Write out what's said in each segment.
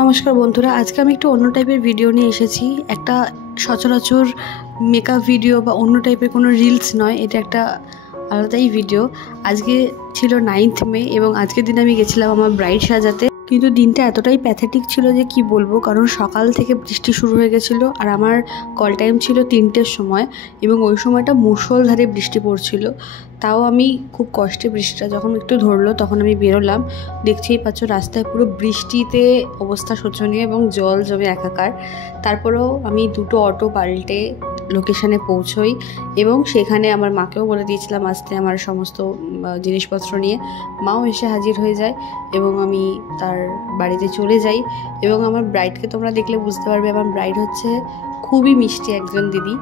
নমস্কার বন্ধুরা, আজকে আমি একটু অন্য টাইপের ভিডিও নিয়ে এসেছি। একটা সচরাচর মেকআপ ভিডিও বা অন্য টাইপের কোনো রিলস নয়, এটা একটা আলাদাই ভিডিও। আজকে ছিল 9th মে এবং আজকের দিনে আমি গেছিলাম আমার ব্রাইড সাজাতে। কিন্তু দিনটা এতটাই প্যাথেটিক ছিল যে কি বলবো, কারণ সকাল থেকে বৃষ্টি শুরু হয়ে গেছিলো আর আমার কল টাইম ছিল 3টের সময় এবং ওই সময়টা মুষলধারে বৃষ্টি পড়ছিল। তাও আমি খুব কষ্টে বৃষ্টিটা যখন একটু ধরলো তখন আমি বেরোলাম। দেখতেই পাচ্ছ রাস্তায় পুরো বৃষ্টিতে অবস্থা শোচনীয় এবং জল জমে একাকার। তারপরেও আমি দুটো অটো পাল্টে লোকেশানে পৌঁছোই এবং সেখানে আমার মাকেও বলে দিয়েছিলাম আসতে আমার সমস্ত জিনিসপত্র নিয়ে। মাও এসে হাজির হয়ে যায় এবং আমি তার বাড়িতে চলে যাই। এবং আমার ব্রাইডকে তোমরা দেখলে বুঝতে পারবে, আমার ব্রাইড হচ্ছে খুবই মিষ্টি একজন দিদি।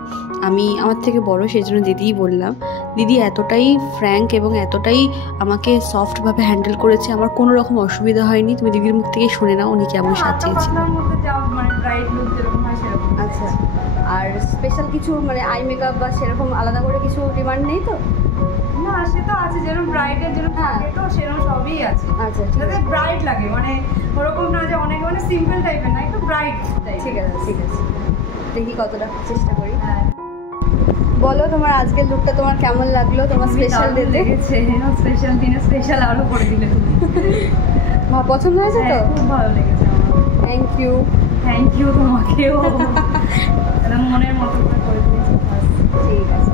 আমার থেকে বড়, সেই জন্য দিদিই বললাম। দিদি এতটাই ফ্র্যাঙ্ক এবং এতটাই আমাকে সফটভাবে হ্যান্ডেল করেছে, আমার কোনো রকম অসুবিধা হয়নি। তুমি দিদির মুখ থেকে শুনে নাও উনি কেমন সাজিয়েছিল। আচ্ছা, আর স্পেশাল কিছু আই মেকআপ বা সেরকম আলাদা করে কিছু ডিমান্ড নেই তো? না, সে তো আছে, যেরকম ব্রাইডের জন্য থাকে তো সেরকম সবই আছে। আচ্ছা, যাতে ব্রাইড লাগে, ওরকম না যে অনেক সিম্পল টাইপের না, একটু ব্রাইড টাইপ। ঠিক আছে, দেখি কতটা চেষ্টা করি। হ্যাঁ, বলো তোমার আজকের লুকটা তোমার কেমন লাগলো? তোমার স্পেশাল ডেতে স্পেশাল দিনে স্পেশাল আরো করে দিলে তুমি। পছন্দ হয়েছে তো? খুব ভালো লেগেছে আমার। থ্যাংক ইউ তোমাকেও। মনের মতো করে দিয়েছি। ঠিক আছে।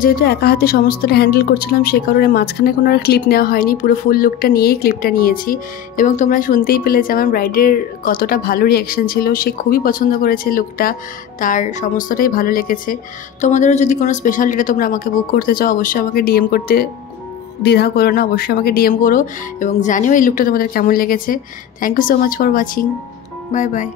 যেহেতু একা হাতে সমস্তটা হ্যান্ডেল করছিলাম সে কারণে মাঝখানে কোনো আর ক্লিপ নেওয়া হয়নি, পুরো ফুল লুকটা নিয়েই ক্লিপটা নিয়েছি। এবং তোমরা শুনতেই পেলে যে আমার ব্রাইডের কতটা ভালো রিয়াকশান ছিল। সে খুবই পছন্দ করেছে লুকটা, তার সমস্তটাই ভালো লেগেছে। তোমাদেরও যদি কোনো স্পেশাল ডেটে তোমরা আমাকে বুক করতে চাও অবশ্যই আমাকে ডিএম করতে দ্বিধা করো না, অবশ্যই আমাকে ডিএম করো এবং জানিও এই লুকটা তোমাদের কেমন লেগেছে। Thank you so much for watching. Bye by.